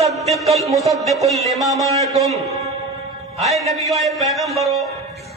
मुसद्दिकुल lima माअकुम, आए नबियों, आए पैगंबरों,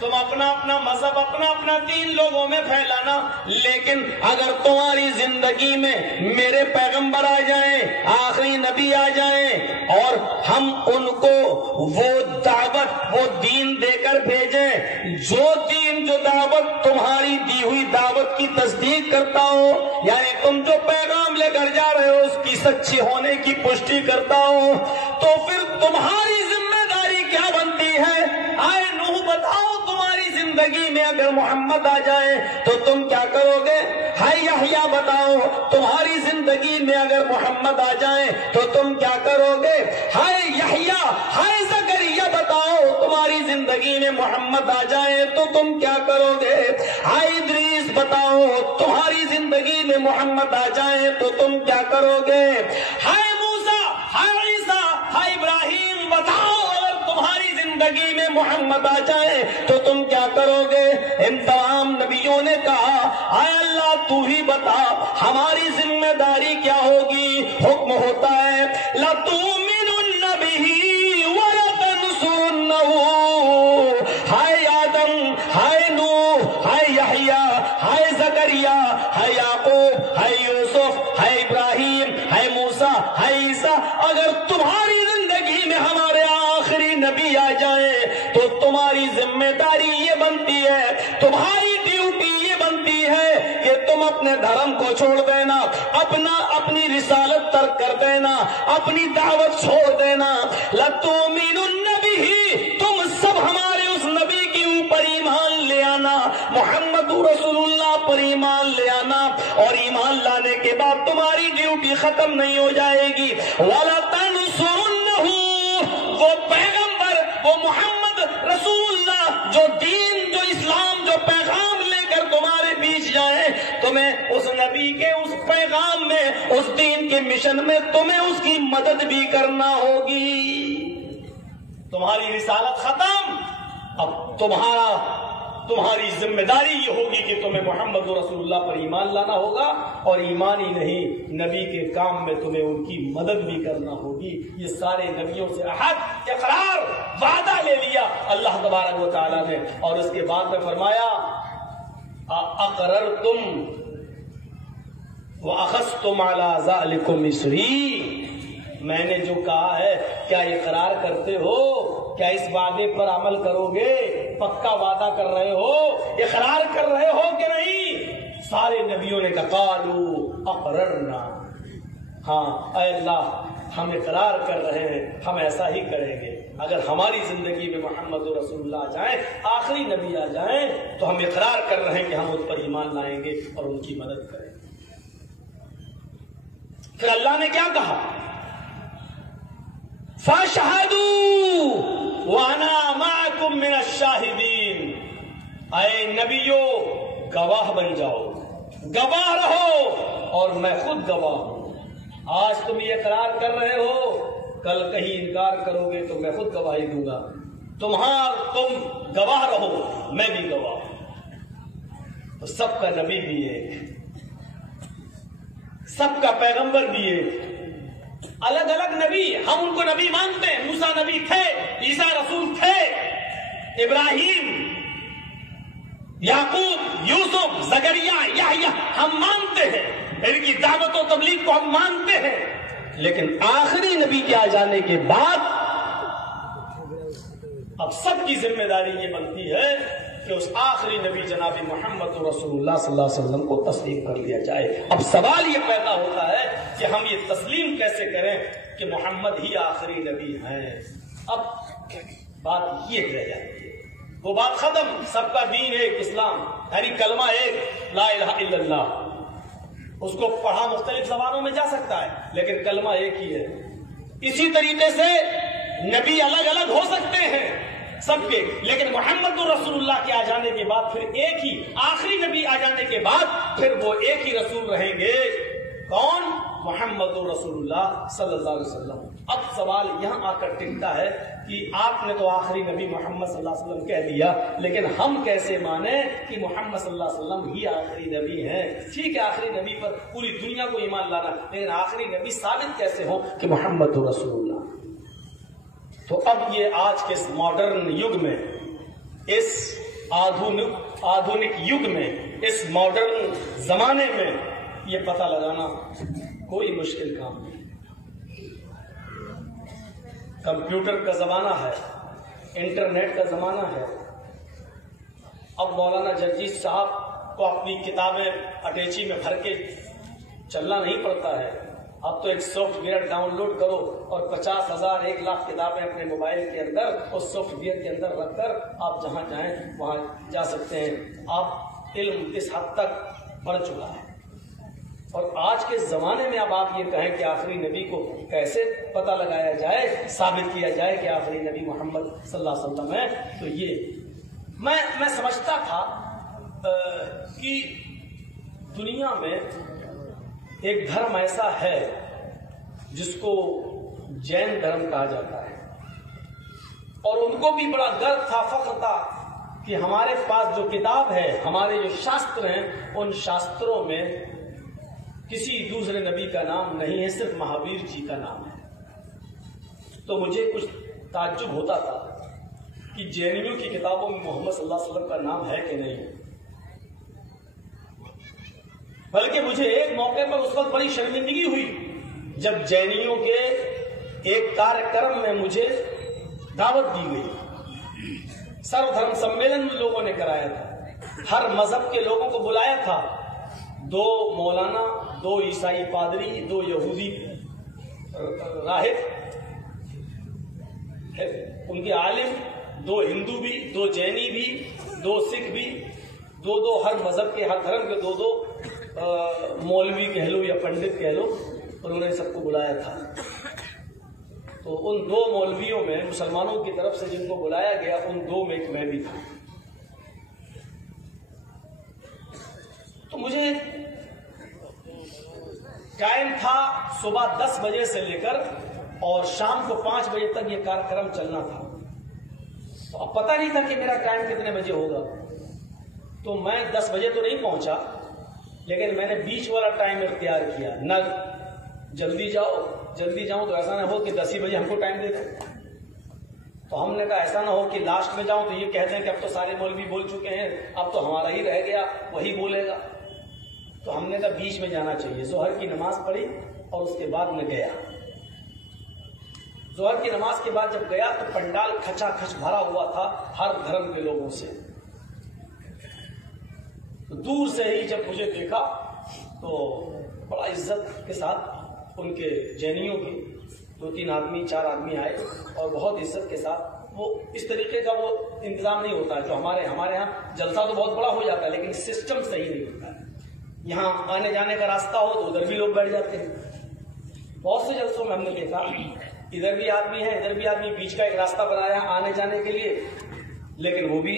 तुम अपना अपना मजहब, अपना अपना दीन लोगों में फैलाना, लेकिन अगर तुम्हारी जिंदगी में मेरे पैगंबर आ जाएं, आखिरी नबी आ जाएं और हम उनको वो दावत, वो दीन देकर भेजें, जो दीन, जो दावत तुम्हारी दी हुई दावत की तस्दीक करता हो, यानी तुम जो पैगाम लेकर जा रहे हो उसकी सच्ची होने की पुष्टि करता हो, तो फिर तुम्हारी जिम्मेदारी क्या बनती है? आए नूह, बताओ, तुम्हारी जिंदगी में अगर मोहम्मद आ जाए तो तुम क्या करोगे? हाय यहया, बताओ, तुम्हारी जिंदगी में अगर मोहम्मद आ जाए तो तुम क्या करोगे? हाय यहया, हाय ज़करिया, बताओ, तुम्हारी जिंदगी में मोहम्मद आ जाए तो तुम क्या करोगे? हाय इद्रीस, बताओ, तुम्हारी जिंदगी में मोहम्मद आ जाए तो तुम क्या करोगे? हाय मूसा, हाय ईसा, हाय इब्राहिम, बताओ, तुम्हारी जिंदगी में मोहम्मद आ जाए तो तुम क्या करोगे? इन तमाम नबियों ने कहा, आय अल्लाह तू ही बता, हमारी जिम्मेदारी क्या होगी? हुक्म होता है, लतुमिनुन्न बिही व लतंसुरुन्नहु। हाय आदम, हाय नूह, हाय यहया, हाय ज़करिया, हाय याकूब, हाय यूसुफ, हाय इब्राहिम, हाय मूसा, हाय ईसा, अगर तुम्हारी जिंदगी में हमारे नबी आ जाए तो तुम्हारी जिम्मेदारी ये बनती है, तुम्हारी ड्यूटी ये बनती है कि तुम अपने धर्म को छोड़ देना, अपनी रिसालत तर्क कर देना, अपनी दावत छोड़ देना। लतुमिनुन्न बिही, तुम सब हमारे उस नबी के ऊपर ईमान ले आना, मोहम्मदुर रसूलुल्लाह पर ईमान ले आना, और ईमान लाने के बाद तुम्हारी ड्यूटी खत्म नहीं हो जाएगी। वला तंसुरुन्नहु, वो पैगंबर, वो मोहम्मद रसूलुल्लाह, जो दीन, जो इस्लाम, जो पैगाम लेकर तुम्हारे बीच जाए, तुम्हें उस नबी के उस पैगाम में, उस दीन के मिशन में तुम्हें उसकी मदद भी करना होगी। तुम्हारी रिसालत खत्म, अब तुम्हारी जिम्मेदारी ये होगी कि तुम्हें मोहम्मद रसूलुल्लाह पर ईमान लाना होगा, और ईमान ही नहीं, नबी के काम में तुम्हें उनकी मदद भी करना होगी। ये सारे नबियों से अहद, इकरार, वादा ले लिया अल्लाह तबारक व तआला ने, और उसके बाद में फरमाया, अक़ररतुम व अख़ज़्तुम अला ज़ालिकुम इसरी, मैंने जो कहा है क्या इकरार करते हो? क्या इस वादे पर अमल करोगे? पक्का वादा कर रहे हो, इकरार कर रहे हो कि नहीं? सारे नबियों ने कहा, क़ालू अक़ररना, हाँ अल्लाह, हम इकरार कर रहे हैं, हम ऐसा ही करेंगे। अगर हमारी जिंदगी में मोहम्मद रसूलुल्लाह आ जाए, आखिरी नबी आ जाए, तो हम इकरार कर रहे हैं कि हम उस पर ईमान लाएंगे और उनकी मदद करेंगे। फिर अल्लाह ने क्या कहा? फशहदू वाना माकुम मिनश शाहिदीन, आए नबियो, गवाह बन जाओ, गवाह रहो, और मैं खुद गवाह हूं। आज तुम ये करार कर रहे हो, कल कहीं इनकार करोगे तो मैं खुद गवाही दूंगा। तुम गवाह रहो, मैं भी गवाह हूं। तो सबका नबी भी एक, सबका पैगंबर भी एक, अलग अलग नबी, हम उनको नबी मानते हैं। मूसा नबी थे, ईसा रसूल थे, इब्राहिम, याकूब, यूसुफ, ज़करिया, यहया, हम मानते हैं, इनकी दावत और तबलीग को हम मानते हैं। लेकिन आखिरी नबी के आ जाने के बाद अब सबकी जिम्मेदारी ये बनती है कि उस आखिरी नबी जनाबी मोहम्मद रसूलुल्लाह सल्लल्लाहु अलैहि वसल्लम को तस्लीम कर लिया जाए। अब सवाल ये पैदा होता है कि हम ये तस्लीम कैसे करें कि मोहम्मद ही आखिरी नबी हैं। अब बात ये रह जाती है, वो बात खत्म, सबका दीन एक, इस्लाम यानी कलमा एक, ला इलाहा इल्लल्लाह। उसको पढ़ा मुख्तलिफ ज़बानों में जा सकता है, लेकिन कलमा एक ही है। इसी तरीके से नबी अलग अलग हो सकते हैं सबके, लेकिन मोहम्मद रसूलुल्लाह के आ जाने के बाद फिर एक ही, आखिरी नबी आ जाने के बाद फिर वो एक ही रसूल रहेंगे। कौन? मुहम्मदुर रसूलुल्लाह सल्लल्लाहु अलैहि वसल्लम। अब सवाल यहाँ आकर टिकता है कि आपने तो आखिरी नबी मोहम्मद सल्लल्लाहु अलैहि वसल्लम कह दिया, लेकिन हम कैसे माने कि मोहम्मद सल्लल्लाहु अलैहि वसल्लम ही आखिरी नबी हैं? ठीक है, आखिरी नबी पर पूरी दुनिया को ईमान लाना, लेकिन आखिरी नबी साबित कैसे हो कि मुहम्मदुर रसूलुल्लाह? तो अब ये आज के इस मॉडर्न युग में, इस आधुनिक युग में, इस मॉडर्न जमाने में ये पता लगाना कोई मुश्किल काम नहीं। कंप्यूटर का जमाना है, इंटरनेट का जमाना है। अब मौलाना जगजीत साहब को अपनी किताबें अटैची में भर के चलना नहीं पड़ता है। अब तो एक सॉफ्टवेयर डाउनलोड करो और 50,000 1 लाख किताबें अपने मोबाइल के अंदर उस सॉफ्टवेयर के अंदर रखकर आप जहां चाहें वहां जा सकते हैं। आप इल्म इस हद तक बढ़ चुका है। और आज के जमाने में अब आप ये कहें कि आखिरी नबी को कैसे पता लगाया जाए, साबित किया जाए कि आखिरी नबी मोहम्मद सल्लल्लाहु अलैहि वसल्लम है, तो ये मैं समझता था कि दुनिया में एक धर्म ऐसा है जिसको जैन धर्म कहा जाता है, और उनको भी बड़ा गर्व था, फख्र था कि हमारे पास जो किताब है, हमारे जो शास्त्र हैं, उन शास्त्रों में किसी दूसरे नबी का नाम नहीं है, सिर्फ महावीर जी का नाम है। तो मुझे कुछ ताज्जुब होता था कि जैनियों की किताबों में मोहम्मद सल्लल्लाहु अलैहि वसल्लम का नाम है कि नहीं। बल्कि मुझे एक मौके पर उस वक्त बड़ी शर्मिंदगी हुई जब जैनियों के एक कार्यक्रम में मुझे दावत दी गई। सर्वधर्म सम्मेलन में लोगों ने कराया था, हर मजहब के लोगों को बुलाया था। 2 मौलाना, 2 ईसाई पादरी, 2 यहूदी राहिब, उनके आलिम, 2 हिंदू भी, 2 जैनी भी, 2 सिख भी, 2 हर मजहब के, हर धर्म के 2 मौलवी कह लो या पंडित कह लो, उन्होंने सबको बुलाया था। तो उन 2 मौलवियों में, मुसलमानों की तरफ से जिनको बुलाया गया, उन 2 में एक मैं भी था। तो मुझे टाइम था सुबह 10 बजे से लेकर और शाम को 5 बजे तक ये कार्यक्रम चलना था। तो अब पता नहीं था कि मेरा टाइम कितने बजे होगा। तो मैं 10 बजे तो नहीं पहुंचा, लेकिन मैंने बीच वाला टाइम इख्तियार किया। न जल्दी जाऊं तो ऐसा ना हो कि 10 ही बजे हमको टाइम दे दो। तो हमने कहा ऐसा ना हो कि लास्ट में जाऊं तो ये कहते हैं कि अब तो सारे मौलवी बोल चुके हैं, अब तो हमारा ही रह गया, वही बोलेगा। तो हमने कहा बीच में जाना चाहिए। जोहर की नमाज पढ़ी और उसके बाद मैं गया। जोहर की नमाज के बाद जब गया तो पंडाल खचाखच भरा हुआ था हर धर्म के लोगों से। तो दूर से ही जब मुझे देखा तो बड़ा इज्जत के साथ उनके जैनियों के 2-3 आदमी, 4 आदमी आए और बहुत इज्जत के साथ। वो इस तरीके का वो इंतजाम नहीं होता है जो हमारे यहाँ जलसा तो बहुत बड़ा हो जाता है, लेकिन सिस्टम सही नहीं होता है। यहाँ आने जाने का रास्ता हो तो उधर भी लोग बैठ जाते हैं। बहुत से जलसों में हमने देखा इधर भी आदमी है, इधर भी आदमी, बीच का एक रास्ता बनाया आने जाने के लिए, लेकिन वो भी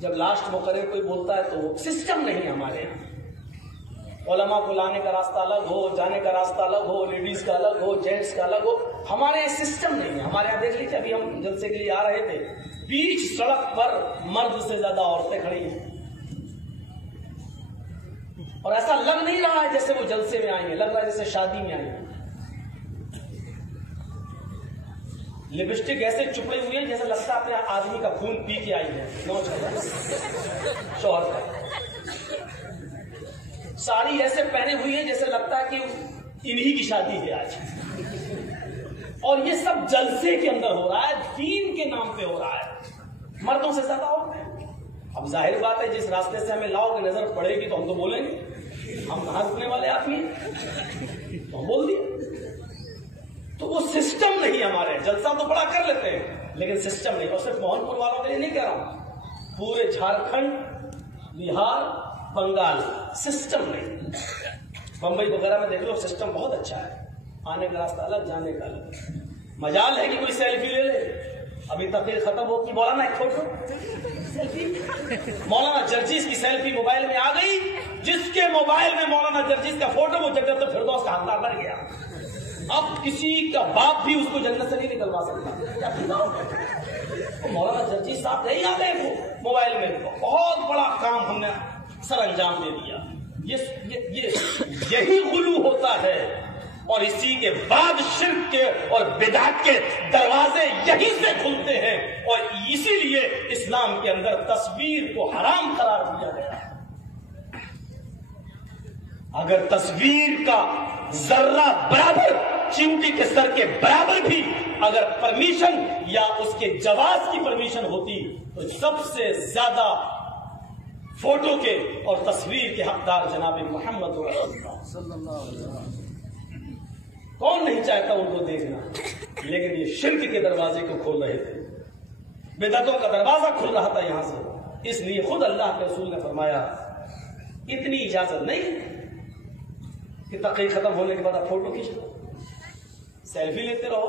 जब लास्ट मुकर्रर कोई बोलता है तो सिस्टम नहीं हमारे यहाँ। उलमा को लाने का रास्ता अलग हो, जाने का रास्ता अलग हो, लेडीज का अलग हो, जेंट्स का अलग हो। हमारे यहाँ सिस्टम नहीं है। हमारे यहाँ देख लीजिए, अभी हम जलसे के लिए आ रहे थे, बीच सड़क पर मर्द से ज्यादा औरतें खड़ी हैं और ऐसा लग नहीं रहा है जैसे वो जलसे में आई है, लग रहा है जैसे शादी में आई है। लिपस्टिक ऐसे चुपड़ी हुई है जैसे लगता है अपने आदमी का खून पी के आई है, शौहर का। साड़ी ऐसे पहने हुई है जैसे लगता है कि इन्हीं की शादी है आज। और ये सब जलसे के अंदर हो रहा है, दीन के नाम पे हो रहा है। मर्दों से ज्यादा हो। अब जाहिर बात है जिस रास्ते से हमें लाओगे नजर पड़ेगी तो हम तो बोलेंगे, हम कहां रुकने वाले आदमी तो हम बोल दिए। तो वो सिस्टम नहीं हमारे। जलसा तो बड़ा कर लेते हैं लेकिन सिस्टम नहीं। और सिर्फ मोहनपुर वालों के लिए नहीं कह रहा हूं, पूरे झारखंड, बिहार, बंगाल सिस्टम नहीं। बंबई वगैरह में देख लो सिस्टम बहुत अच्छा है, आने का रास्ता अलग, जाने का अलग। मजाल है कि कोई सेल्फी ले ले अभी तकरीर खत्म हो कि मौलाना एक फोटो सेल्फी, मौलाना जर्जीस की सेल्फी मोबाइल में आ गई। जिसके मोबाइल में मौलाना जर्जीस का फोटो, वो जन्नत फिरदौस का हकदार बन गया। अब किसी का बाप भी उसको जन्नत से नहीं निकलवा सकता। तो मौलाना जर्जीस साहब नहीं आ गए वो मोबाइल में, बहुत बड़ा काम हमने सर अंजाम दे दिया। यही गुलू होता है, और इसी के बाद शिर्क के और बिदअत के दरवाजे यहीं से खुलते हैं। और इसीलिए इस्लाम के अंदर तस्वीर को हराम करार दिया गया है। अगर तस्वीर का जर्रा बराबर, चींटी के सर के बराबर भी अगर परमिशन या उसके जवाज की परमिशन होती, तो सबसे ज्यादा फोटो के और तस्वीर के हकदार जनाब मोहम्मद सल्लल्लाहु अलैहि वसल्लम। कौन नहीं चाहता उनको देखना, लेकिन ये शिर्क के दरवाजे को खोल रहे थे, बिदअतों का दरवाजा खुल रहा था यहां से। इसलिए खुद अल्लाह के रसूल ने फरमाया, इतनी इजाजत नहीं कि तकरीर खत्म होने के बाद आप फोटो खींच लो, सेल्फी लेते रहो।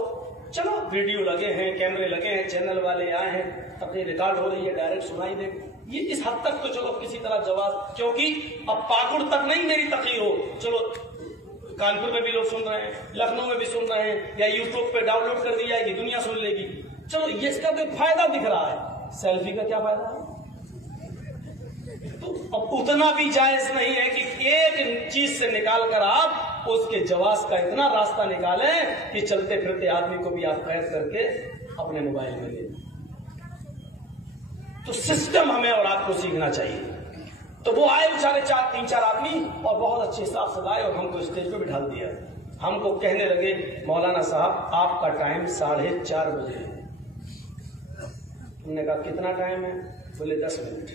चलो वीडियो लगे हैं, कैमरे लगे हैं, चैनल वाले आए हैं, तकरीर रिकॉर्ड हो रही है, डायरेक्ट सुनाई दे, ये इस हद तक तो चलो किसी तरह जवाब, क्योंकि अब पाकुड़ तक नहीं मेरी तकरीर हो, चलो कानपुर में भी लोग सुन रहे हैं, लखनऊ में भी सुन रहे हैं, या यूट्यूब पे डाउनलोड कर दी जाएगी, दुनिया सुन लेगी। चलो ये इसका तो फायदा दिख रहा है, सेल्फी का क्या फायदा है? तो अब उतना भी जायज नहीं है कि एक चीज से निकाल कर आप उसके जवाब का इतना रास्ता निकालें कि चलते फिरते आदमी को भी आप कैद करके अपने मोबाइल में ले। तो सिस्टम हमें और आपको सीखना चाहिए। तो वो आए बेचारे 3-4 आदमी और बहुत अच्छे हिसाब से लाए और हमको स्टेज पे बिठा दिया। हमको कहने लगे, मौलाना साहब आपका टाइम 4:30 बजे है। हमने कहा कितना टाइम है? बोले 10 मिनट।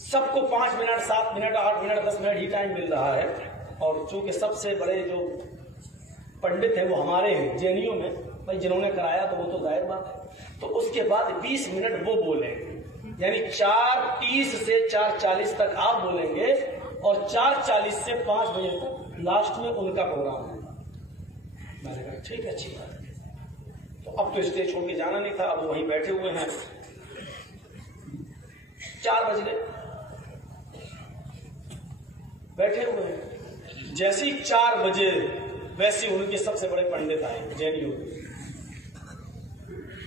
सबको 5 मिनट, 7 मिनट, 8 मिनट, 10 मिनट ही टाइम मिल रहा है। और चूंकि सबसे बड़े जो पंडित हैं वो हमारे हैं जेएनयू में, भाई जिन्होंने कराया तो वो तो जाहिर बात है। तो उसके बाद 20 मिनट वो बोलेंगे, यानी 4:30 से 4:40 तक आप बोलेंगे और 4:40 से 5 बजे तक लास्ट में उनका प्रोग्राम है। मैंने कहा ठीक है, अच्छी बात है। तो अब तो स्टेज छोड़ के जाना नहीं था, अब वहीं बैठे हुए हैं। 4 बज गए, बैठे हुए हैं। जैसे ही 4 बजे वैसे उनके सबसे बड़े पंडित आए जेएनयू,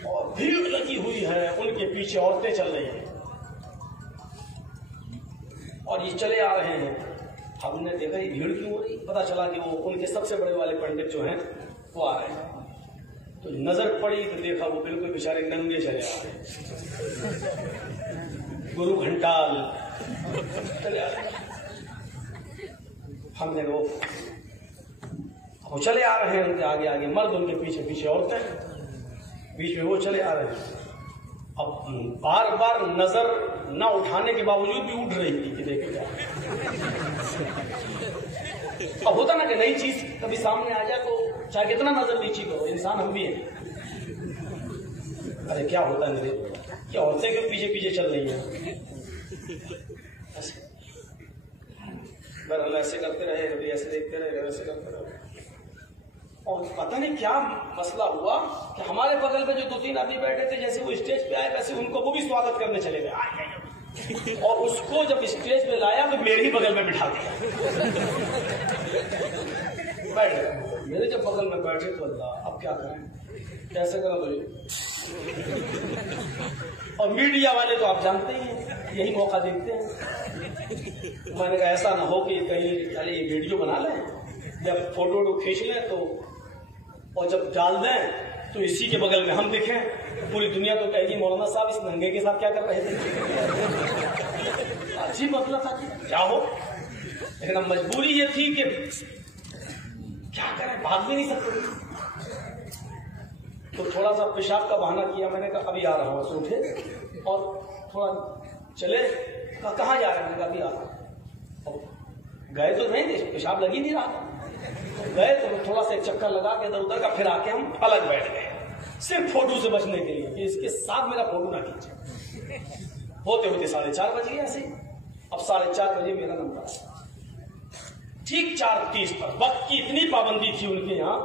और भीड़ लगी हुई है, उनके पीछे औरतें चल रही हैं और ये चले आ रहे हैं। हमने देखा ये भीड़ क्यों हो रही, पता चला कि वो उनके सबसे बड़े वाले पंडित जो हैं वो आ रहे हैं। तो नजर पड़ी तो देखा वो बिल्कुल बेचारे नंगे चले आ रहे हैं, गुरु घंटाल चले आ रहे हैं। हमने वो चले आ रहे हैं, उनके आगे आगे मर्द, उनके पीछे पीछे औरतें, बीच में वो चले आ रहे हैं। अब बार बार नजर न उठाने के बावजूद भी उठ रही थी कि देखे क्या। अब होता ना कि नई चीज कभी सामने आ जाए तो चाहे कितना नजर नीची करो, इंसान हम भी हैं। अरे क्या होता है मेरे, क्या औरतें क्यों पीछे पीछे चल रही हैं? बहरहाल ऐसे करते रहे, कभी ऐसे देखते रहे, वैसे करते रहे। और पता नहीं क्या मसला हुआ कि हमारे बगल में जो 2-3 आदमी बैठे थे, जैसे वो स्टेज पे आए वैसे उनको वो भी स्वागत करने चले गए। और उसको जब स्टेज पे लाया तो मेरे ही बगल में बिठा दिया। बैठ गए मेरे जब बगल में बैठे तो अल्लाह, अब क्या करें, कैसे करें बोलिए। और मीडिया वाले तो आप जानते ही हैं, यही मौका देखते हैं। मैंने कहा ऐसा ना हो कि कहीं अरे ये वीडियो बना लें, जब फोटो खींच लें तो, और जब डाल दें तो इसी के बगल में हम दिखें, पूरी दुनिया तो कहेगी मौलाना साहब इस नंगे के साथ क्या कर रहे थे। अजीब मतलब था कि क्या हो, लेकिन अब मजबूरी ये थी कि क्या करें, भाग भी नहीं सकते। तो थोड़ा सा पेशाब का बहाना किया, मैंने कहा अभी आ रहा हूँ, तो उठे और थोड़ा चले। कहाँ जा रहे हैं? अभी आ रहा हूँ। गए तो नहीं थे, पेशाब लग ही नहीं रहा था। गए तो थोड़ा सा एक चक्कर लगा के इधर उधर का, फिर आके हम अलग बैठ गए, सिर्फ फोटो से बचने के लिए कि इसके साथ मेरा फोटो ना खींचे। होते होते 4:30 बज गए ऐसे। अब 4:30 बजे मेरा नंबर आया। ठीक 4:30 पर। वक्त की इतनी पाबंदी थी उनके यहाँ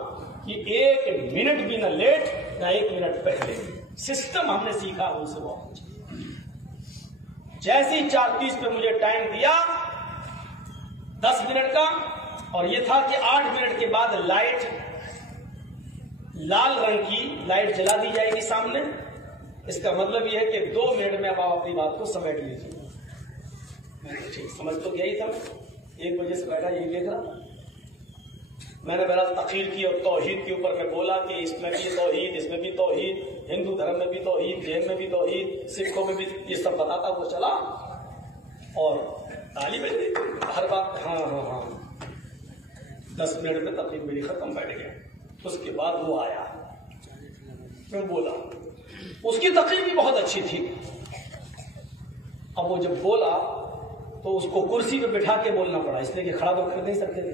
कि 1 मिनट भी ना लेट ना 1 मिनट पहले। सिस्टम हमने सीखा उनसे बहुत। जैसे ही 4:30 पे मुझे टाइम दिया 10 मिनट का, और यह था कि 8 मिनट के बाद लाइट, लाल रंग की लाइट जला दी जाएगी सामने। इसका मतलब यह है कि 2 मिनट में अब आप अपनी बात को समेट लीजिए। ठीक समझ तो गया ही था। 1 बजे से बैठा यही देख रहा। मैंने बहरहाल तकरीर की और तौहीद के ऊपर मैं बोला कि इसमें भी तौहीद, इसमें भी तौहीद, हिंदू धर्म में भी तौहीद, जैन में भी तौहीद, सिखों में भी, ये सब बताता वो चला। और ताली बज गई हर बात। हाँ 10 मिनट में तकरीर मेरी खत्म, बैठ गया। उसके बाद वो आया, मैं बोला, उसकी तकरीर भी बहुत अच्छी थी। अब वो जब बोला तो उसको कुर्सी पे बिठा के बोलना पड़ा, इसलिए कि खड़ा तो कर नहीं सकते थे।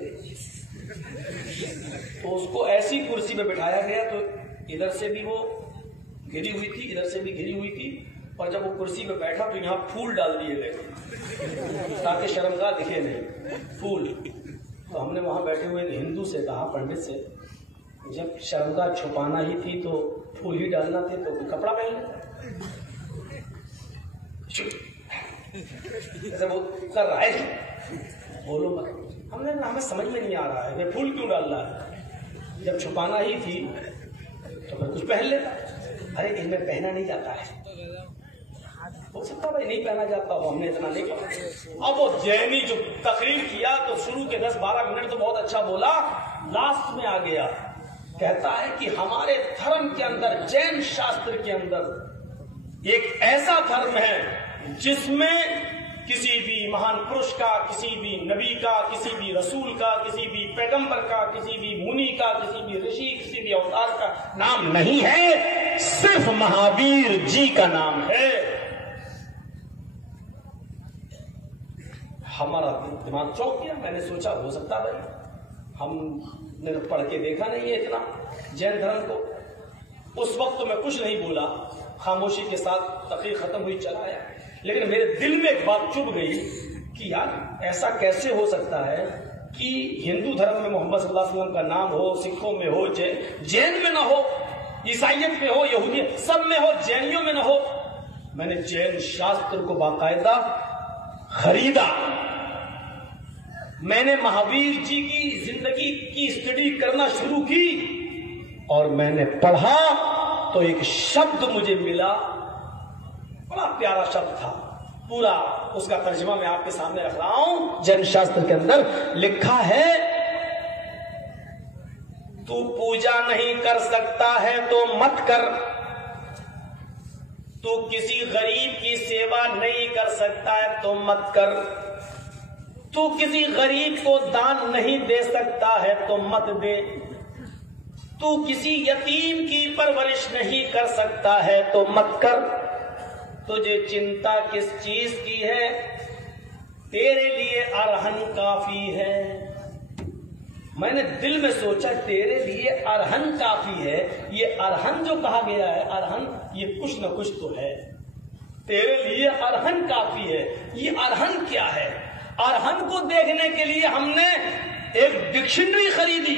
तो उसको ऐसी कुर्सी पे बिठाया गया, तो इधर से भी वो घिरी हुई थी, इधर से भी घिरी हुई थी, और जब वो कुर्सी पे बैठा तो यहाँ फूल डाल दिए गए ताकि शर्मगाह दिखे नहीं, फूल। तो हमने वहां बैठे हुए हिंदू से कहा, पंडित से, जब शर्मगाह छुपाना ही थी तो फूल ही डालना थे, तो कपड़ा पहन ऐसे वो कर रहा है, बोलो मत। हमने हमें समझ में नहीं आ रहा है, मैं फूल क्यों डाल रहा है, जब छुपाना ही थी तो मैं कुछ पहन लेता। अरे इनमें पहना नहीं जाता है, हो सकता भाई नहीं पहना जाता हो, हमने इतना नहीं पढ़ा। अब वो जैनी जो तकरीर किया तो शुरू के 10-12 मिनट तो बहुत अच्छा बोला, लास्ट में आ गया, कहता है कि हमारे धर्म के अंदर, जैन शास्त्र के अंदर एक ऐसा धर्म है जिसमें किसी भी महान पुरुष का, किसी भी नबी का, किसी भी रसूल का, किसी भी पैगंबर का, किसी भी मुनि का, किसी भी ऋषि, किसी भी अवतार का नाम नहीं है, सिर्फ महावीर जी का नाम है। हमारा दिमाग चौंक गया। मैंने सोचा हो सकता भाई हमने पढ़ के देखा नहीं है इतना जैन धर्म को। उस वक्त तो मैं कुछ नहीं बोला, खामोशी के साथ तकरीर खत्म हुई, चला आया। लेकिन मेरे दिल में एक बात चुभ गई कि यार ऐसा कैसे हो सकता है कि हिंदू धर्म में मोहम्मद सल्लल्लाहु अलैहि वसल्लम का नाम हो, सिखों में हो, जैन में ना हो, ईसाइयत में हो, यहूदियत सब में हो, जैनियों में ना हो। मैंने जैन शास्त्र को बाकायदा खरीदा, मैंने महावीर जी की जिंदगी की स्टडी करना शुरू की, और मैंने पढ़ा तो एक शब्द मुझे मिला, बड़ा प्यारा शब्द था, पूरा उसका तर्जुमा मैं आपके सामने रख रहा हूं। जैन शास्त्र के अंदर लिखा है, तू पूजा नहीं कर सकता है तो मत कर, तू किसी गरीब की सेवा नहीं कर सकता है तो मत कर, तू किसी गरीब को दान नहीं दे सकता है तो मत दे, तू किसी यतीम की परवरिश नहीं कर सकता है तो मत कर। तुझे चिंता किस चीज की है, तेरे लिए अरहन काफी है। मैंने दिल में सोचा तेरे लिए अरहन काफी है, ये अरहन जो कहा गया है, अरहन ये कुछ न कुछ तो है, तेरे लिए अरहन काफी है। ये अरहन क्या है? अरहन को देखने के लिए हमने एक डिक्शनरी खरीदी,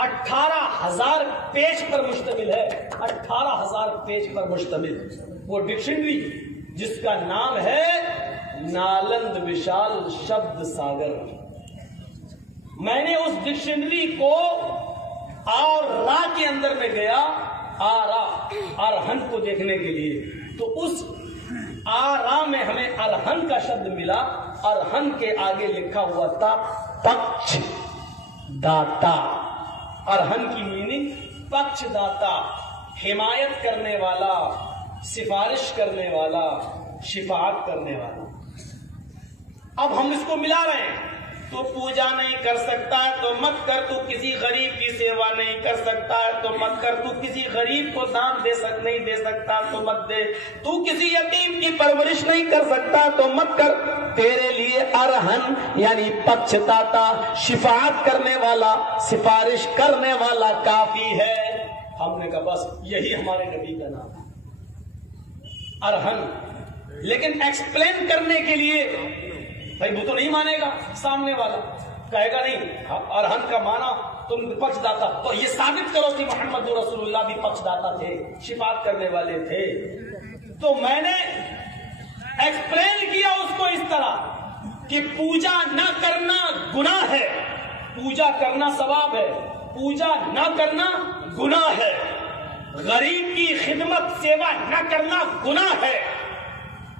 18,000 पेज पर मुश्तमिल है, 18,000 पेज पर मुश्तमिल वो डिक्शनरी, जिसका नाम है नालंद विशाल शब्द सागर। मैंने उस डिक्शनरी को और रा के अंदर में गया, आरा अरहन को देखने के लिए, तो उस आरा में हमें अरहन का शब्द मिला। अरहन के आगे लिखा हुआ था पक्ष दाता। अरहन की मीनिंग पक्षदाता, हिमायत करने वाला, सिफारिश करने वाला, शिफाअत करने वाला। अब हम इसको मिला रहे हैं, तू पूजा नहीं कर सकता है तो मत कर, तू किसी गरीब की सेवा नहीं कर सकता है तो मत कर, तू किसी गरीब को दान नहीं दे सकता तो मत दे, तू किसी यतीम की परवरिश नहीं कर सकता तो मत कर, तेरे लिए अरहन यानी पक्षदाता, शिफाअत करने वाला, सिफारिश करने वाला काफी है। हमने कहा बस यही हमारे नबी का नाम है, अरहन। लेकिन एक्सप्लेन करने के लिए, भाई वो तो नहीं मानेगा सामने वाला, कहेगा नहीं अरहन का माना तुम पक्षदाता, तो ये साबित करो कि मोहम्मद रसूलुल्लाह भी पक्षदाता थे, शिफात करने वाले थे। तो मैंने एक्सप्लेन किया उसको इस तरह कि पूजा न करना गुनाह है, पूजा करना सवाब है, पूजा न करना गुनाह है, गरीब की खिदमत सेवा न करना गुनाह है,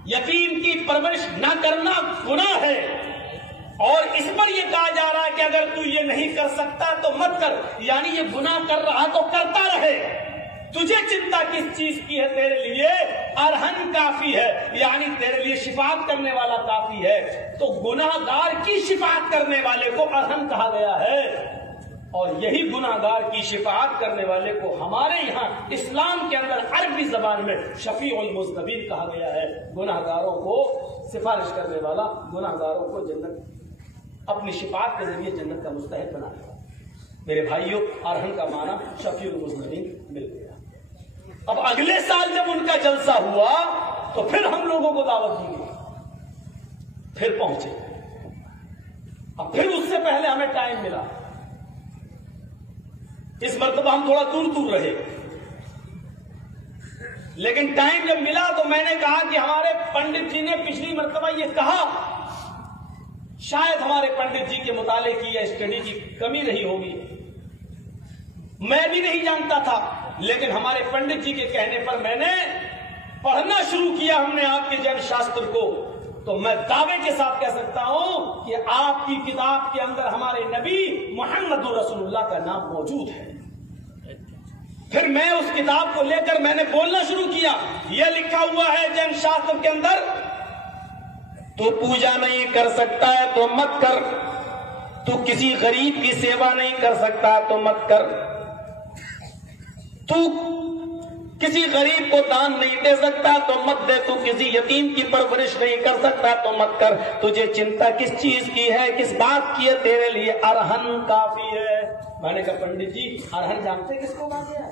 यतीम की परवरिश न करना गुनाह है। और इस पर यह कहा जा रहा है कि अगर तू ये नहीं कर सकता तो मत कर, यानी ये गुनाह कर रहा तो करता रहे। तुझे चिंता किस चीज की है? तेरे लिए अरहन काफी है, यानी तेरे लिए शिफात करने वाला काफी है। तो गुनाहगार की शिफात करने वाले को अरहन कहा गया है, और यही गुनाहगार की शिफात करने वाले को हमारे यहाँ इस्लाम के अंदर अरबी जबान में शफीउल मुज़नबीन कहा गया है। गुनाहगारों को सिफारिश करने वाला, गुनाहगारों को जन्नत अपनी शिफात के जरिए जन्नत का मुस्तहिक बनाने वाला। मेरे भाइयों, अरहन का माना शफीउल मुज़नबीन मिल गया। अब अगले साल जब उनका जलसा हुआ तो फिर हम लोगों को दावत दी गई, फिर पहुंचे। अब फिर उससे पहले हमें टाइम मिला, इस मर्तबा हम थोड़ा दूर दूर रहे, लेकिन टाइम जब मिला तो मैंने कहा कि हमारे पंडित जी ने पिछली मर्तबा ये कहा, शायद हमारे पंडित जी के मुताले की या स्टडी की कमी रही होगी, मैं भी नहीं जानता था, लेकिन हमारे पंडित जी के कहने पर मैंने पढ़ना शुरू किया हमने आपके जैन शास्त्र को। तो मैं दावे के साथ कह सकता हूं कि आपकी किताब के अंदर हमारे नबी मोहम्मद रसूलुल्लाह का नाम मौजूद है। फिर मैं उस किताब को लेकर मैंने बोलना शुरू किया, यह लिखा हुआ है जैन शास्त्र के अंदर, तू पूजा नहीं कर सकता है तो मत कर, तू किसी गरीब की सेवा नहीं कर सकता तो मत कर, तू किसी गरीब को दान नहीं दे सकता तो मत दे, तू किसी यतीम की परवरिश नहीं कर सकता तो मत कर। तुझे चिंता किस चीज की है, किस बात की है? तेरे लिए अरहन काफी है। मैंने कहा पंडित जी, अरहन जानते किसको कहा गया है?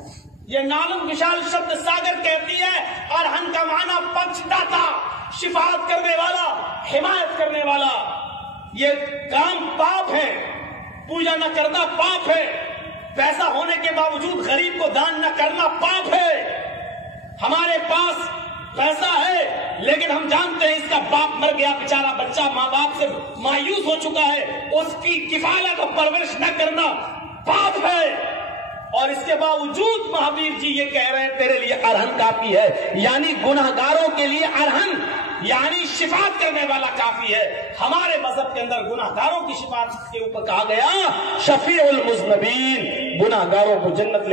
ये नालम विशाल शब्द सागर कहती है, अरहन का माना पक्षदाता, शिफात करने वाला, हिमायत करने वाला। ये काम पाप है, पूजा न करना पाप है, पैसा होने के बावजूद गरीब को दान न करना पाप है। हमारे पास पैसा है लेकिन हम जानते हैं इसका बाप मर गया, बेचारा बच्चा माँ बाप से मायूस हो चुका है, उसकी किफायत और परवरिश न करना पाप है। और इसके बावजूद महावीर जी ये कह रहे हैं तेरे लिए अरहन काफी है, यानी गुनाहगारों के लिए अरहन यानी शिफात करने वाला काफी है। हमारे मजहब के अंदर गुनाहगारों की शिफात के ऊपर कहा गया शफीउल मुज़नबीन, गुनाहगारों को जन्नत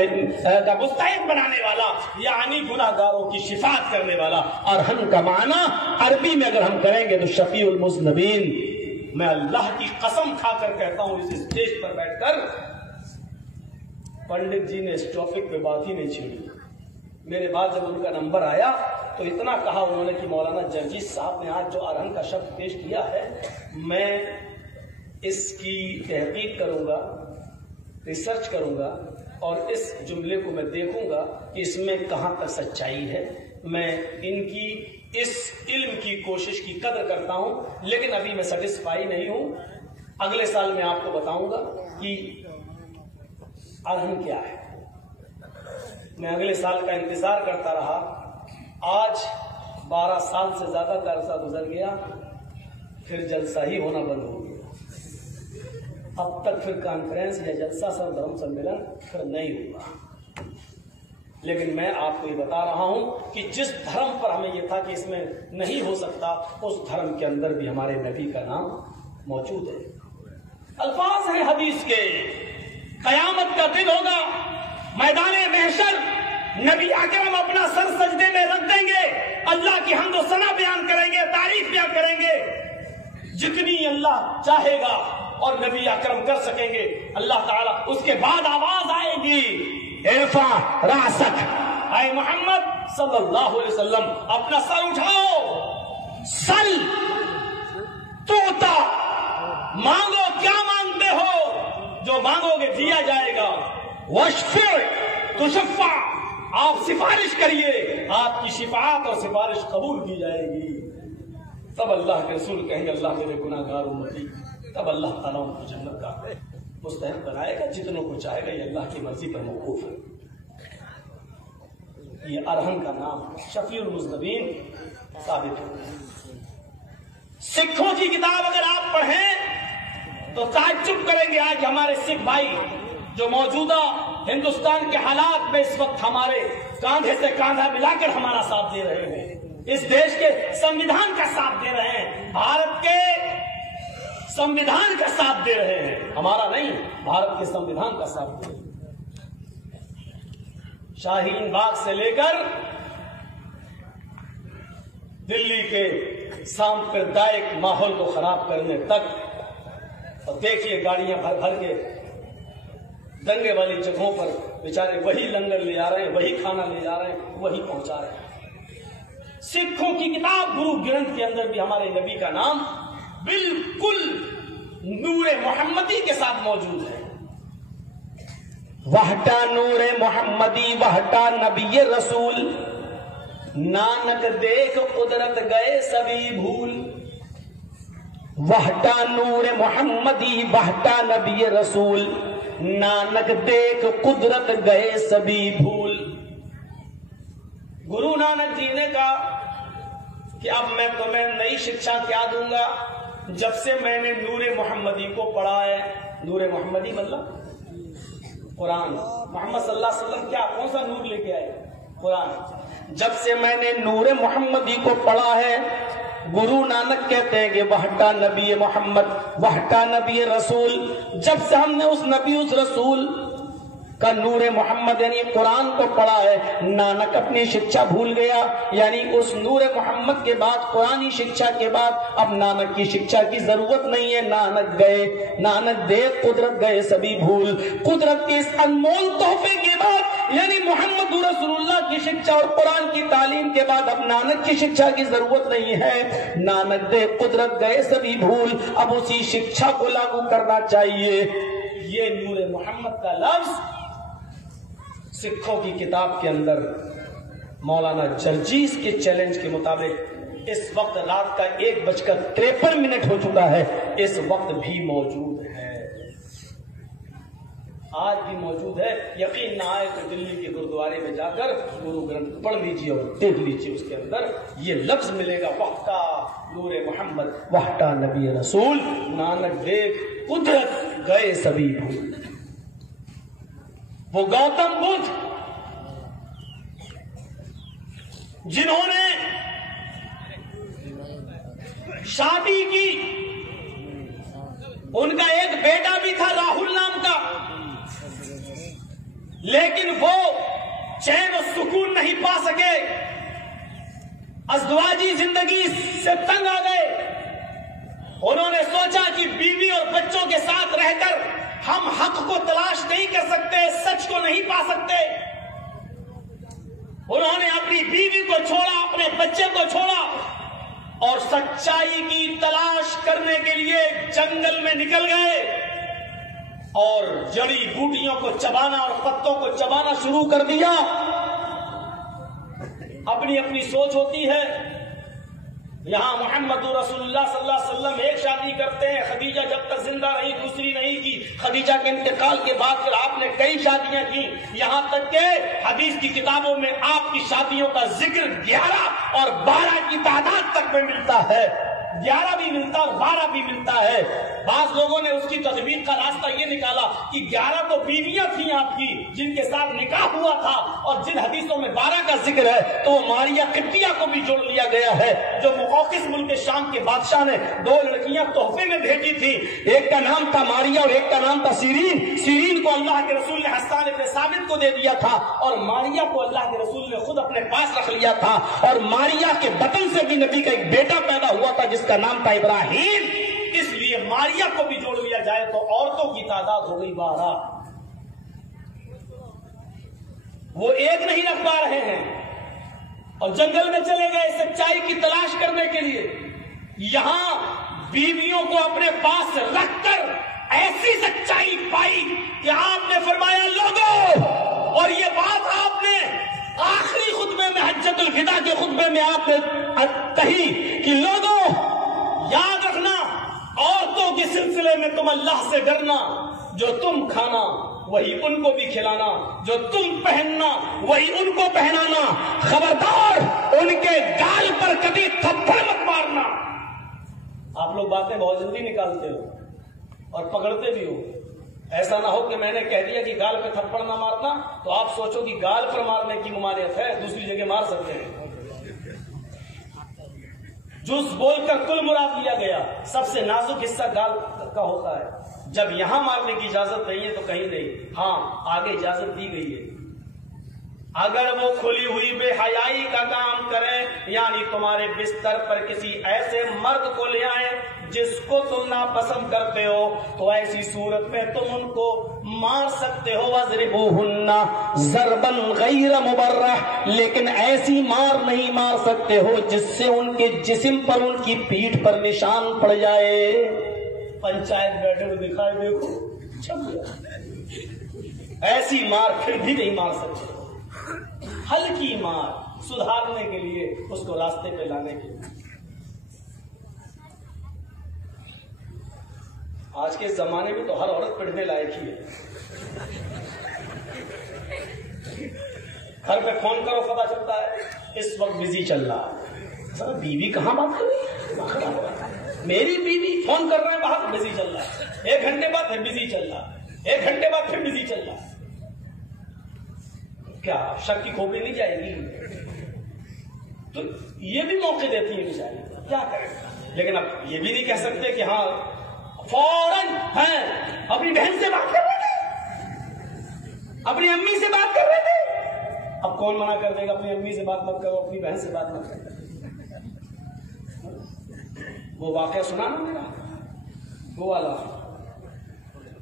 का मुस्तहिक बनाने वाला, यानी गुनाहगारों की शिफात करने वाला। अरहन का माना अरबी में अगर हम करेंगे तो शफीउल मुज़नबीन। मैं अल्लाह की कसम खाकर कहता हूं, इस स्टेज पर बैठकर पंडित जी ने इस टॉपिक पे बात ही नहीं छेड़ी। मेरे बाद जब उनका नंबर आया तो इतना कहा उन्होंने कि मौलाना जर्जीस साहब ने आज जो अरहन का शब्द पेश किया है, मैं इसकी तहकीक करूंगा, रिसर्च करूंगा और इस जुमले को मैं देखूंगा कि इसमें कहां तक सच्चाई है। मैं इनकी इस इल्म की कोशिश की कदर करता हूं, लेकिन अभी मैं सेटिस्फाई नहीं हूं। अगले साल मैं आपको बताऊंगा कि अरहन क्या है। मैं अगले साल का इंतजार करता रहा, आज 12 साल से ज्यादा का अरसा गुजर गया, फिर जलसा ही होना बंद हो गया। अब तक फिर कॉन्फ्रेंस या जलसा धर्म सम्मेलन फिर नहीं हुआ। लेकिन मैं आपको ये बता रहा हूं कि जिस धर्म पर हमें यह था कि इसमें नहीं हो सकता, उस धर्म के अंदर भी हमारे नबी का नाम मौजूद है। अल्फाज हैं हदीस के, कयामत का दिन होगा, मैदाने महशर नबी अकरम अपना सर सजदे में रख देंगे, अल्लाह की हम्द व सना बयान करेंगे, तारीफ बयान करेंगे, जितनी अल्लाह चाहेगा और नबी अकरम कर सकेंगे अल्लाह ताला। उसके बाद आवाज आएगी, इरफा रासक, आए मोहम्मद सल्लल्लाहु अलैहि वसल्लम अपना सर उठाओ, सल तोता, मांगो क्या मांगते हो, जो मांगोगे दिया जाएगा। वशफिर तुशफ़ा, आप सिफारिश करिए, आपकी शिफात और सिफारिश कबूल की जाएगी। तब अल्लाह के रसूल कहेंगे, अल्लाह मेरे गुनाहगार उम्मती तब अल्लाह ताला उनको जन्नत का मुस्तहिक बनाएगा। जितनों को चाहेगा, ये अल्लाह की मर्जी पर मौकूफ है। ये अरहम का नाम शफीउल मुज़नबीन साबित है। सिखों की किताब अगर आप पढ़ें तो ताज्जुब करेंगे। आज हमारे सिख भाई जो मौजूदा हिंदुस्तान के हालात में इस वक्त हमारे कांधे से कांधा मिलाकर हमारा साथ दे रहे हैं, इस देश के संविधान का साथ दे रहे हैं, भारत के संविधान का साथ दे रहे हैं, हमारा नहीं, भारत के संविधान का साथ दे रहे हैं। शाहीन बाग से लेकर दिल्ली के सांप्रदायिक माहौल को खराब करने तक, और देखिए गाड़ियां भर भर के दंगे वाली जगहों पर बेचारे वही लंगर ले जा रहे हैं, वही खाना ले जा रहे हैं, वही पहुंचा रहे हैं। सिखों की किताब गुरु ग्रंथ के अंदर भी हमारे नबी का नाम बिल्कुल नूरे मोहम्मदी के साथ मौजूद है। वहटा नूरे मोहम्मदी वहटा नबी रसूल, नानक देख कुदरत गए सभी भूल। वहटा नूरे मोहम्मदी वहटा नबी रसूल, नानक देख कुदरत गए सभी भूल। गुरु नानक जी ने कहा कि अब मैं तुम्हें नई शिक्षा क्या दूंगा, जब से मैंने नूरे मोहम्मदी को पढ़ा है। नूरे मोहम्मदी मतलब कुरान। मोहम्मद सल्लल्लाहु अलैहि वसल्लम क्या कौन सा नूर लेके आए? कुरान। जब से मैंने नूरे मोहम्मदी को पढ़ा है, गुरु नानक कहते हैं कि वहटा नबी मोहम्मद वहटा नबी रसूल, जब से हमने उस नबी उस रसूल का नूरे मोहम्मद यानी कुरान को पढ़ा है, नानक अपनी शिक्षा भूल गया। यानी उस नूरे मोहम्मद के बाद, कुरानी शिक्षा के बाद अब नानक की शिक्षा की जरूरत नहीं है। नानक गए, नानक देख कुदरत गए सभी भूल। कुदरत के इस अनमोल तोहफे के बाद यानी मोहम्मद रसूलुल्लाह की शिक्षा और कुरान की तालीम के बाद अब नानक की शिक्षा की जरूरत नहीं है। नानक देख कुदरत गए सभी भूल, अब उसी शिक्षा को लागू करना चाहिए। ये नूरे मोहम्मद का लफ्ज सिखों की किताब के अंदर मौलाना जर्जीस के चैलेंज के मुताबिक इस वक्त रात का 1:53 हो चुका है, इस वक्त भी मौजूद है, आज भी मौजूद है। यकीन ना आए तो दिल्ली के गुरुद्वारे में जाकर गुरु ग्रंथ पढ़ लीजिए और देख लीजिए, उसके अंदर ये लफ्ज मिलेगा, वहटा नूरे मोहम्मद वहटा नबी रसूल, नानक देख कुदरत गए सभी भूल। वो गौतम बुद्ध जिन्होंने शादी की, उनका एक बेटा भी था राहुल नाम का, लेकिन वो चैन और सुकून नहीं पा सके, अज़दवाजी जिंदगी से तंग आ गए। उन्होंने सोचा कि बीवी और बच्चों के साथ रहकर हम हक को तलाश नहीं कर सकते, सच को नहीं पा सकते। उन्होंने अपनी बीवी को छोड़ा, अपने बच्चे को छोड़ा और सच्चाई की तलाश करने के लिए जंगल में निकल गए और जड़ी बूटियों को चबाना और पत्तों को चबाना शुरू कर दिया। अपनी अपनी सोच होती है। यहां मोहम्मद रसूलुल्लाह सल्लल्लाहु अलैहि वसल्लम एक शादी करते हैं, खदीजा जब तक जिंदा रही दूसरी नहीं की, खदीजा के इंतकाल के बाद फिर आपने कई शादियां की, यहां तक के हदीस की किताबों में आपकी शादियों का जिक्र 11 और 12 की तादाद तक में मिलता है। 11 भी मिलता और 12 भी मिलता है। बाज लोगों ने उसकी तदबीर का रास्ता ये निकाला कि 11 तो बीवियां थी आपकी जिनके साथ निकाह हुआ था, और जिन हदीसों में 12 का जिक्र है तो वो मारिया किप्तिया को भी जोड़ लिया गया है, जो मुक़ौक़िस मुल्क शाम के बादशाह ने 2 लड़कियां तोहफे में भेजी थी। एक का नाम था मारिया और एक का नाम था सीरीन। सीरीन को अल्लाह के रसूल ने हस्सान इब्न साबित को दे दिया था और मारिया को अल्लाह के रसूल ने खुद अपने पास रख लिया था। और मारिया के बतन से भी नबी का एक बेटा पैदा हुआ था जिसका नाम था इब्राहिम। इसलिए मारिया को भी जोड़ लिया जाए तो औरतों की तादाद हो गई 12। वो एक नहीं रख पा रहे हैं और जंगल में चले गए सच्चाई की तलाश करने के लिए। यहां बीवियों को अपने पास रखकर ऐसी सच्चाई पाई कि आपने फरमाया लोगों, और ये बात आपने आखिरी खुतबे में हज्जतुल विदा के खुतबे में आपने कही कि लोगों याद रखना, औरतों के सिलसिले में तुम अल्लाह से डरना, जो तुम खाना वही उनको भी खिलाना, जो तुम पहनना वही उनको पहनाना। खबरदार उनके गाल पर कभी थप्पड़ मत मारना। आप लोग बातें बहुत जल्दी निकालते हो और पकड़ते भी हो। ऐसा ना हो कि मैंने कह दिया कि गाल पे थप्पड़ ना मारना तो आप सोचो कि गाल पर मारने की ममानियत है, दूसरी जगह मार सकते हैं। जूस बोलकर कुल मुराद लिया गया। सबसे नाजुक हिस्सा गाल का होता है। जब यहां मारने की इजाजत नहीं है तो कहीं नहीं। हाँ, आगे इजाजत दी गई है। अगर वो खुली हुई बेहयाई का काम करें, यानी तुम्हारे बिस्तर पर किसी ऐसे मर्द को ले आए जिसको तुम नापसंद करते हो, तो ऐसी सूरत में तुम उनको मार सकते हो। वज़रिबूहुन्ना ज़रबन गैर मुबर्रह, लेकिन ऐसी मार नहीं मार सकते हो जिससे उनके जिस्म पर, उनकी पीठ पर निशान पड़ जाए। पंचायत बैठे हुए दिखाई देखो, ऐसी मार फिर भी नहीं मार सकते। हल्की मार सुधारने के लिए, उसको रास्ते पे लाने के लिए। आज के जमाने में तो हर औरत पिटने लायक ही है। घर पे फोन करो पता चलता है इस वक्त बिजी चल रहा है। सर बीवी कहाँ बात कर रही है? मेरी बीवी फोन कर रहे हैं बाहर, बिजी चल रहा है। 1 घंटे बाद फिर बिजी चल रहा है, 1 घंटे बाद फिर बिजी चल रहा है। क्या शक की खोपड़ी नहीं जाएगी? तो ये भी मौके देती है बेचारी, क्या करें। लेकिन अब ये भी नहीं कह सकते कि हाँ फौरन हैं अपनी बहन से बात कर रहे थे, अपनी अम्मी से बात कर रहे थे। अब कौन मना कर देगा अपनी अम्मी से बात मत करो, अपनी बहन से बात मत करो। वो वाकया सुना ना मेरा, वो वाला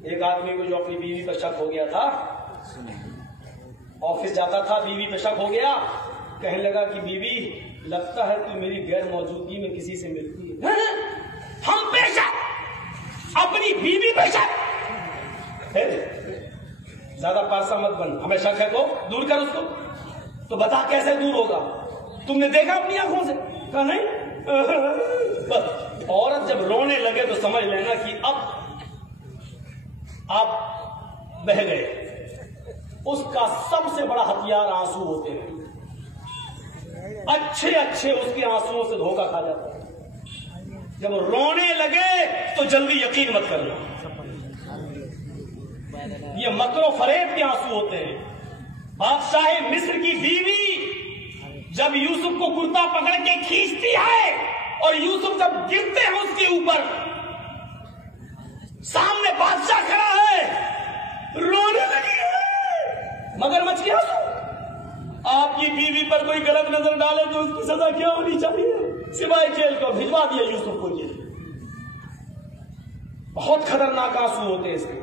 एक आदमी को जो अपनी बीवी पर शक हो गया था, ऑफिस जाता था, बीवी पे शक हो गया, कहने लगा कि बीवी लगता है कि मेरी गैर मौजूदगी में किसी से मिलती है। हम पे शक, अपनी बीवी पे शक। ज्यादा पासा मत बन, हमें शक है तो दूर कर उसको। तो बता कैसे दूर होगा? तुमने देखा अपनी आंखों से? कहा नहीं। औरत जब रोने लगे तो समझ लेना कि अब आप बह गए। उसका सबसे बड़ा हथियार आंसू होते हैं। अच्छे अच्छे उसके आंसुओं से धोखा खा जाता है। जब रोने लगे तो जल्दी यकीन मत करना, ये मकरो फरेब के आंसू होते हैं। बादशाह मिस्र की बीवी जब यूसुफ को कुर्ता पकड़ के खींचती है और यूसुफ जब गिरते हैं उसके ऊपर, सामने बादशाह खड़ा है, रोने लगी है। मगरमच्छ के आंसू। आपकी बीवी पर कोई गलत नजर डाले तो उसकी सजा क्या होनी चाहिए? सिवाय जेल को भिजवा दिया यूसुफ को जेल। बहुत खतरनाक आंसू होते हैं इसके।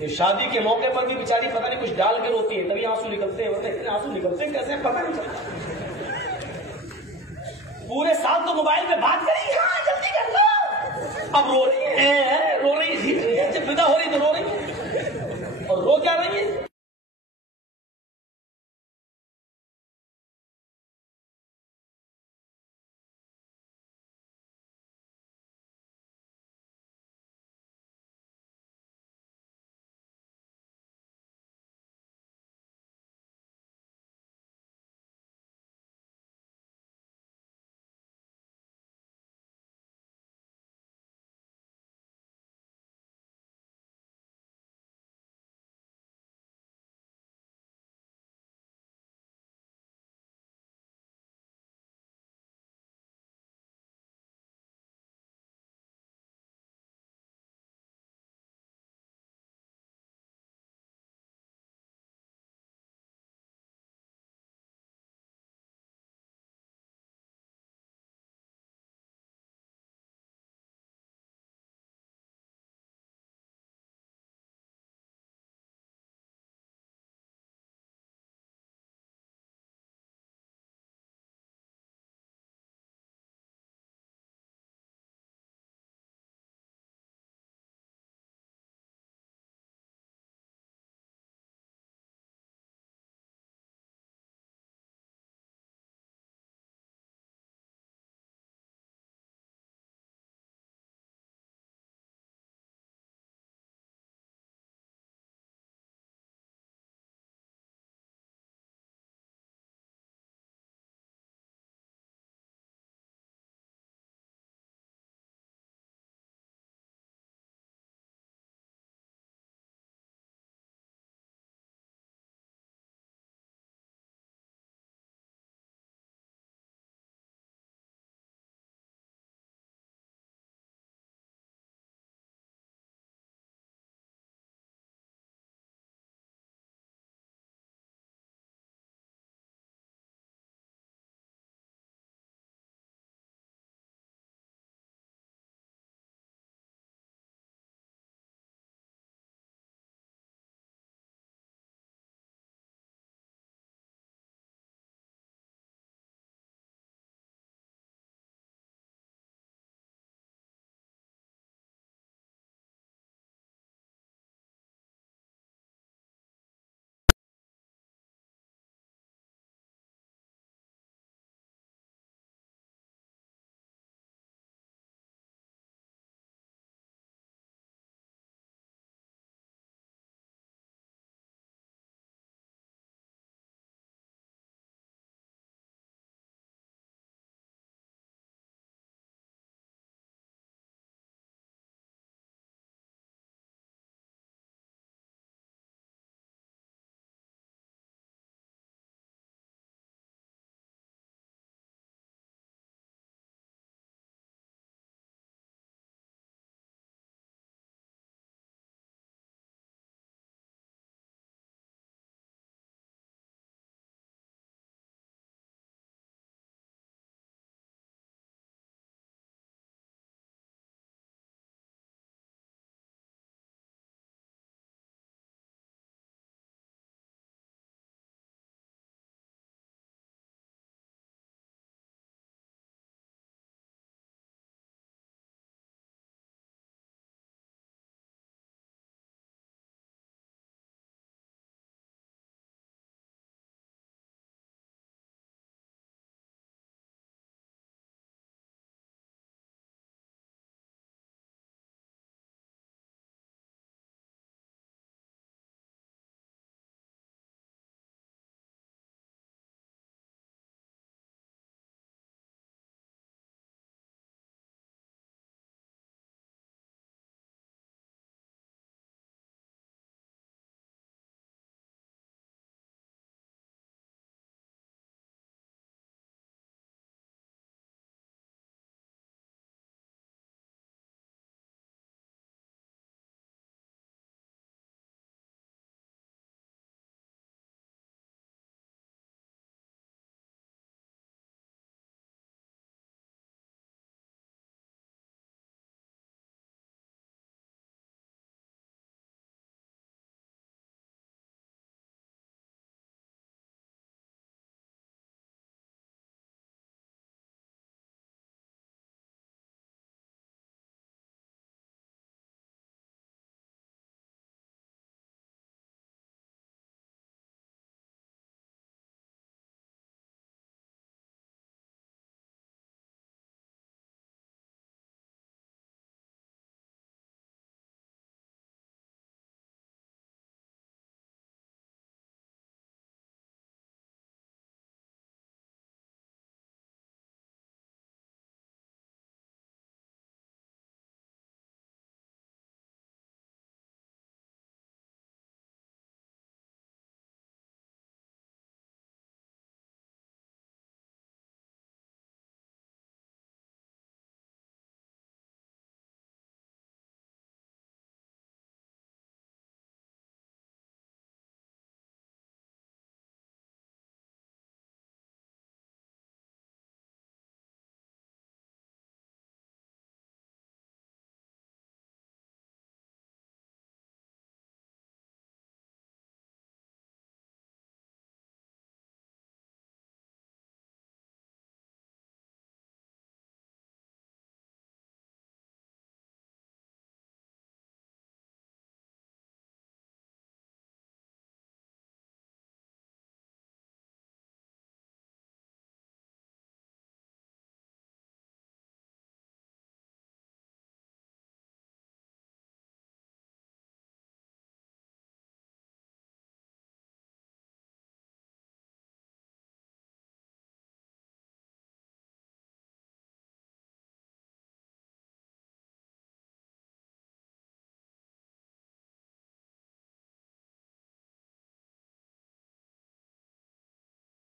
ये शादी के मौके पर भी बेचारी पता नहीं कुछ डाल के रोती है, तभी आंसू निकलते हैं। आंसू निकलते हैं कैसे पता नहीं चलता। पूरे साल तो मोबाइल पे बात करेंगे, हाँ जल्दी कर लो। अब रो रही है, रो रही है, जब विदा हो रही तो रो रही है। और रो क्या रही है?